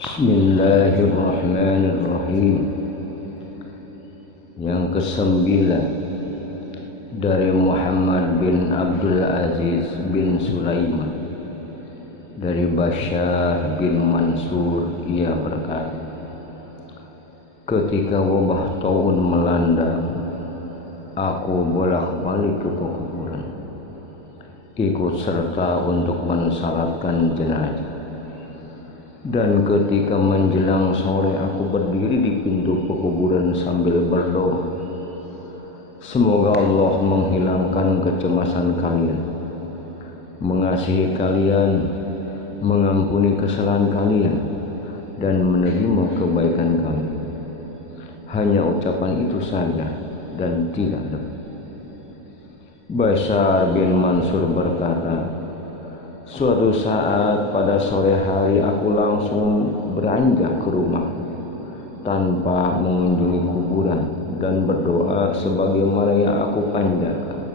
Bismillahirrahmanirrahim. Yang kesembilan, dari Muhammad bin Abdul Aziz bin Sulaiman dari Bashar bin Mansur, ia berkata, ketika wabah taun melanda, aku bolak-balik ke kuburan, ikut serta untuk mensalatkan jenazah. Dan ketika menjelang sore, aku berdiri di pintu pekuburan sambil berdoa, semoga Allah menghilangkan kecemasan kalian, mengasihi kalian, mengampuni kesalahan kalian, dan menerima kebaikan kalian. Hanya ucapan itu saja dan tidak lebih. Bashar bin Mansur berkata, suatu saat pada sore hari aku langsung beranjak ke rumah tanpa mengunjungi kuburan dan berdoa sebagaimana yang aku panjatkan.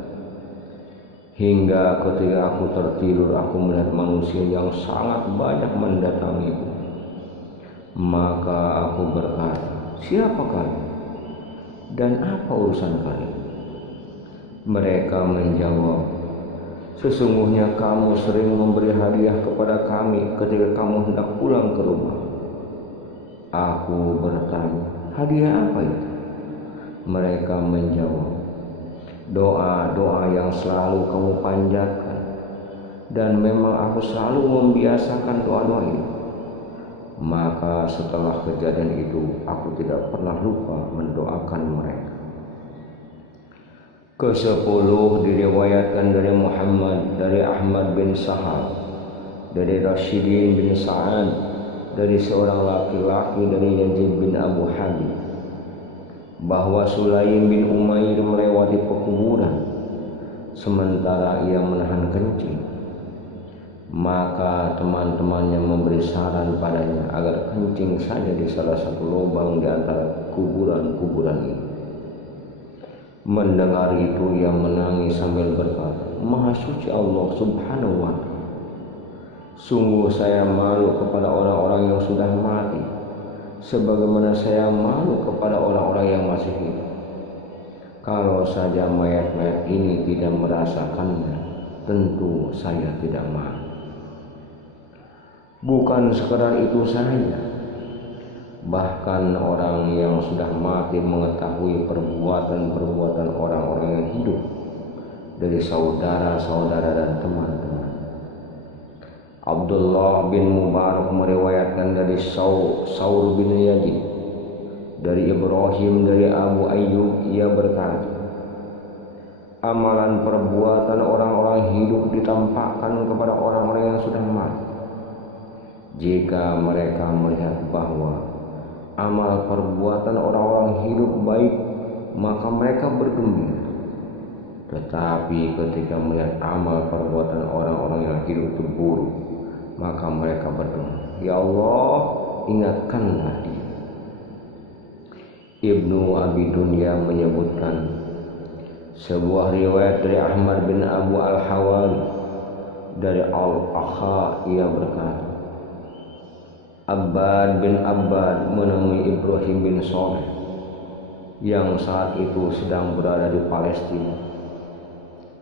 Hingga ketika aku tertidur, aku melihat manusia yang sangat banyak mendatangiku. Maka aku berkata, siapa kalian? Dan apa urusan kalian? Mereka menjawab, sesungguhnya kamu sering memberi hadiah kepada kami ketika kamu hendak pulang ke rumah. Aku bertanya, hadiah apa itu? Mereka menjawab, doa-doa yang selalu kamu panjatkan. Dan memang aku selalu membiasakan doa-doa itu. Maka setelah kejadian itu, aku tidak pernah lupa mendoakan mereka. Ke-10 diriwayatkan dari Muhammad, dari Ahmad bin Sahal, dari Rashidin bin Sa'ad, dari seorang laki-laki dari Yazid bin Abu Habib, bahwa Sulaim bin Umair melewati pekuburan sementara ia menahan kencing. Maka teman-temannya memberi saran padanya agar kencing saja di salah satu lubang di antara kuburan-kuburan itu. Mendengar itu ia menangis sambil berkata, Maha suci Allah subhanahu wa ta'ala, sungguh saya malu kepada orang-orang yang sudah mati, sebagaimana saya malu kepada orang-orang yang masih hidup. Kalau saja mayat-mayat ini tidak merasakannya, tentu saya tidak malu. Bukan sekedar itu saja, bahkan orang yang sudah mati mengetahui perbuatan-perbuatan orang-orang yang hidup, dari saudara-saudara dan teman-teman. Abdullah bin Mubarak meriwayatkan dari Saur bin Yazid, dari Ibrahim, dari Abu Ayyub, ia berkata, amalan perbuatan orang-orang hidup ditampakkan kepada orang-orang yang sudah mati. Jika mereka melihat bahwa amal perbuatan orang-orang hidup baik, maka mereka bergembira. Tetapi ketika melihat amal perbuatan orang-orang yang hidup itu buruk, maka mereka berdoa, ya Allah, ingatkanlah dia. Ibnu Abi Dunya menyebutkan sebuah riwayat dari Ahmad bin Abu Al-Hawali dari Al-Akha, ia berkata, Abbad bin Abbad menemui Ibrahim bin Soleh yang saat itu sedang berada di Palestina.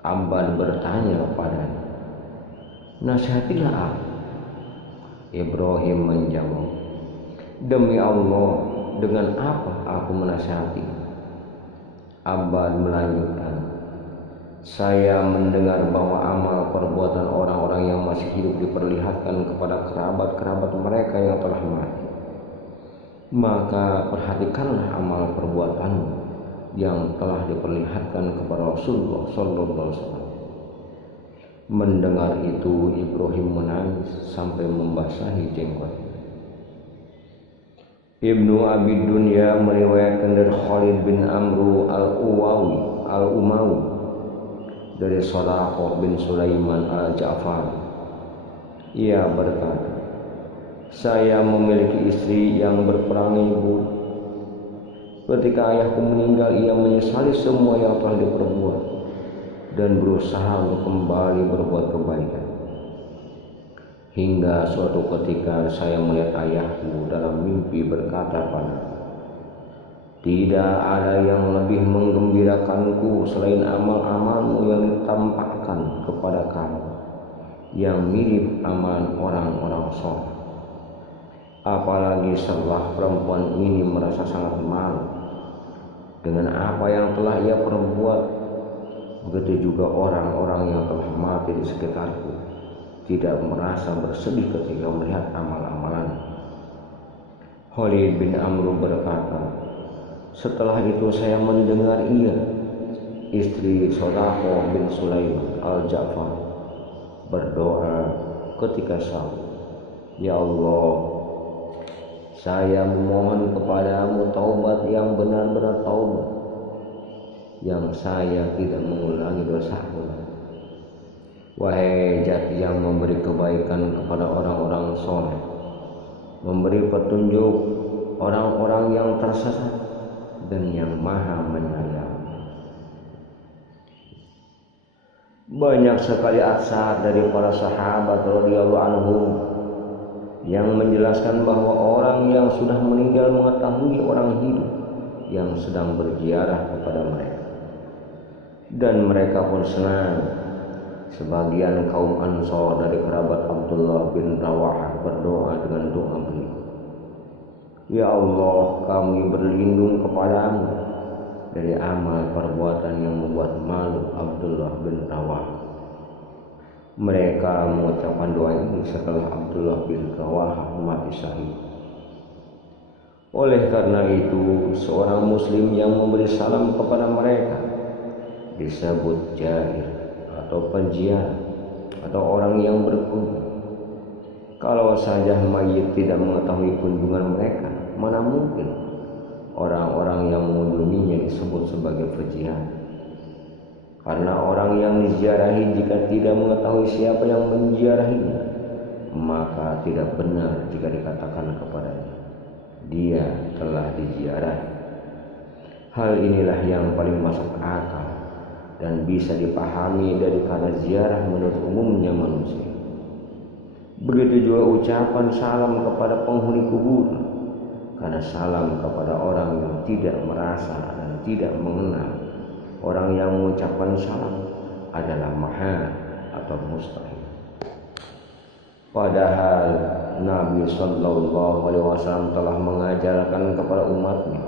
Abbad bertanya kepadanya, nasihatilah aku. Ibrahim menjawab, demi Allah, dengan apa aku menasihati? Abbad melanjutkan, saya mendengar bahwa amal perbuatan orang-orang yang masih hidup diperlihatkan kepada kerabat-kerabat mereka yang telah mati. Maka perhatikanlah amal perbuatanmu yang telah diperlihatkan kepada Rasulullah SAW. Mendengar itu, Ibrahim menangis sampai membasahi jenggotnya. Ibnu Abi Dunya meriwayatkan dari Khalid bin Amru al-Umawi dari Sadaqah bin Sulaiman al-Ja'far, ia berkata, saya memiliki istri yang berperangai buruk. Ketika ayahku meninggal, ia menyesali semua yang telah diperbuat dan berusaha untuk kembali berbuat kebaikan. hingga suatu ketika saya melihat ayahku dalam mimpi berkata padaku, tidak ada yang lebih menggembirakanku selain amal-amalmu yang ditampakkan kepada kamu, yang mirip amalan orang-orang soleh. Apalagi setelah perempuan ini merasa sangat malu dengan apa yang telah ia perbuat, begitu juga orang-orang yang telah mati di sekitarku tidak merasa bersedih ketika melihat amal-amalan. Khalid bin Amr berkata, setelah itu saya mendengar ia, istri Sodaqah bin Sulaiman al-Ja'far, berdoa ketika sahur, ya Allah, saya memohon kepadamu taubat yang benar-benar taubat, yang saya tidak mengulangi dosaku. Wahai Zat yang memberi kebaikan kepada orang-orang soleh, memberi petunjuk orang-orang yang tersesat, dan yang maha menyayang. Banyak sekali asar dari para sahabat radhiyallahu anhum yang menjelaskan bahwa orang yang sudah meninggal mengetahui orang hidup yang sedang berziarah kepada mereka, dan mereka pun senang. Sebagian kaum Ansor dari kerabat Abdullah bin Rawahah berdoa dengan doa berikut, ya Allah, kami berlindung kepadamu dari amal perbuatan yang membuat malu Abdullah bin Rawahah. Mereka mengucapkan doa ini setelah Abdullah bin Rawahah mati syahid. Oleh karena itu, seorang muslim yang memberi salam kepada mereka disebut jair atau penziarah atau orang yang berkunjung. Kalau saja mayit tidak mengetahui kunjungan mereka, mana mungkin orang-orang yang mengunjunginya disebut sebagai penziarah. Karena orang yang diziarahi jika tidak mengetahui siapa yang menziarahinya, maka tidak benar jika dikatakan kepadanya, dia telah diziarahi. Hal inilah yang paling masuk akal dan bisa dipahami dari kata ziarah menurut umumnya manusia. Begitu juga ucapan salam kepada penghuni kubur, karena salam kepada orang yang tidak merasa dan tidak mengenal orang yang mengucapkan salam adalah mahal atau mustahil. Padahal Nabi Sallallahu Alaihi Wasallam telah mengajarkan kepada umatnya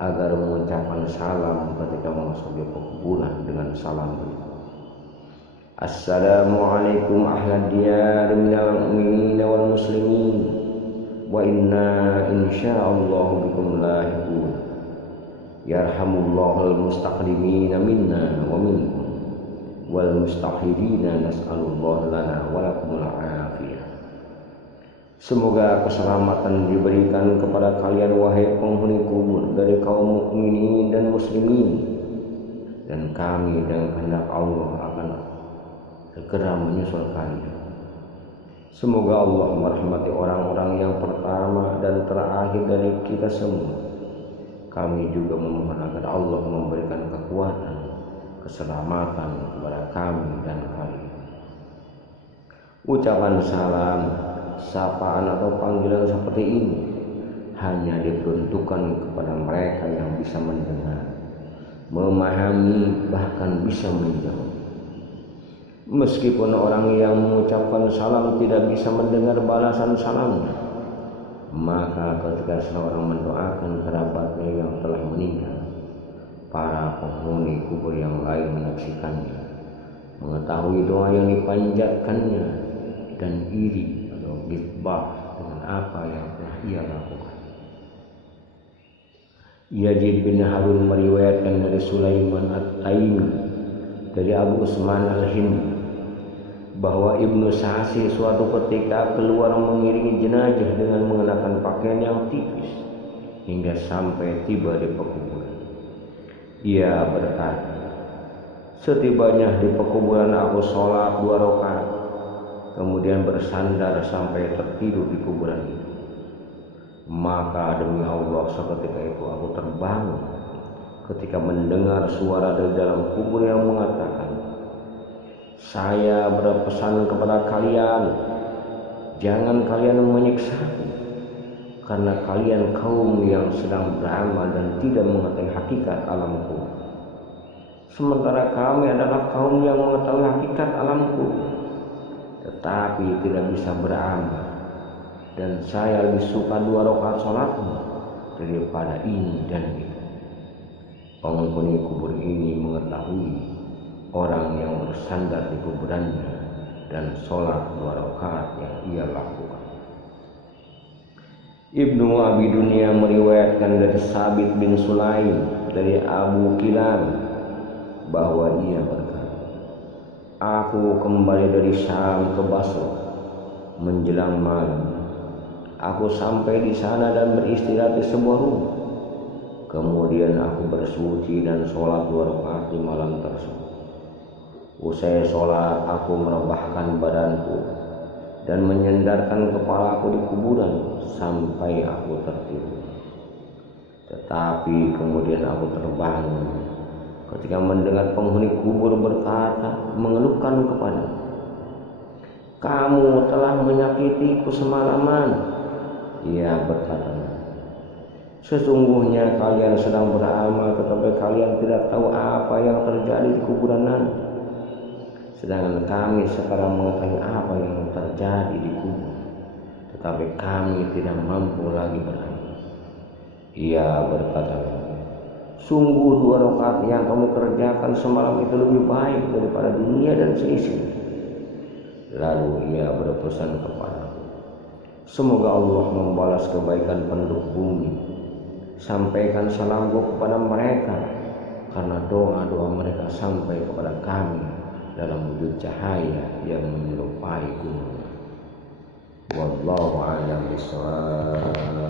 agar mengucapkan salam ketika memasuki kuburan dengan salam berikut. Assalamualaikum ahlad diyar minal mu'minin wal muslimin wa inna insyaallah bikum lahiqun. Yarhamullahul mustaqdimina minna wa minkum wal mustahidina nas'alullah lana wa lakumul afiyah. Semoga keselamatan diberikan kepada kalian wahai penghuni kubur dari kaum mukminin dan muslimin, dan kami dengan kehendak Allah akan segera menyusul kalian. Semoga Allah merahmati orang-orang yang pertama dan terakhir dari kita semua. Kami juga memohon agar Allah memberikan kekuatan, keselamatan kepada kami dan kalian. Ucapan salam, sapaan atau panggilan seperti ini hanya diperuntukkan kepada mereka yang bisa mendengar, memahami, bahkan bisa menjawab. Meskipun orang yang mengucapkan salam tidak bisa mendengar balasan salamnya, maka ketika seorang mendoakan kerabatnya yang telah meninggal, para penghuni kubur yang lain menyaksikannya, mengetahui doa yang dipanjatkannya, dan iri atau ghibah dengan apa yang telah ia lakukan. Yazid bin Harun meriwayatkan dari Sulaiman At-Taimi dari Abu Usman Al-Hindi bahwa Ibnu Sa'si suatu ketika keluar mengiringi jenazah dengan mengenakan pakaian yang tipis hingga sampai tiba di pekuburan. Ia berkata, setibanya di pekuburan aku sholat 2 rakaat, kemudian bersandar sampai tertidur di kuburan itu. Maka demi Allah seketika itu aku terbangun ketika mendengar suara dari dalam kubur yang mengatakan, saya berpesan kepada kalian jangan kalian menyiksaku, karena kalian kaum yang sedang beramal dan tidak mengetahui hakikat alamku. Sementara kami adalah kaum yang mengetahui hakikat alamku, tetapi tidak bisa beramal. Dan saya lebih suka 2 rakaat sholatmu daripada ini dan itu. Penghuni kubur ini mengetahui orang yang bersandar di kuburannya dan sholat 2 rakaat yang ia lakukan. Ibnu Abi Dunya meriwayatkan dari Sabit bin Sulaim dari Abu Kilab bahwa ia berkata, aku kembali dari Syam ke Basra menjelang malam. Aku sampai di sana dan beristirahat di sebuah rumah. Kemudian aku bersuci dan sholat 2 rakaat di malam tersebut. Usai sholat, aku merebahkan badanku dan menyandarkan kepalaku di kuburan sampai aku tertidur. Tetapi kemudian aku terbangun ketika mendengar penghuni kubur berkata, mengeluhkan kepada, kamu telah menyakitiku semalaman. Ia berkata, sesungguhnya kalian sedang beramal, tetapi kalian tidak tahu apa yang terjadi di kuburan nanti. Sedangkan kami sekarang mengetahui apa yang terjadi di kubur, tetapi kami tidak mampu lagi beramal. Ia berkata, sungguh 2 rakaat yang kamu kerjakan semalam itu lebih baik daripada dunia dan seisinya. Lalu ia berpesan kepada, semoga Allah membalas kebaikan penduduk bumi. Sampaikan salamku kepada mereka, karena doa-doa mereka sampai kepada kami dalam wujud cahaya yang menyerupai gunung. Wallahu a'lam bishawab.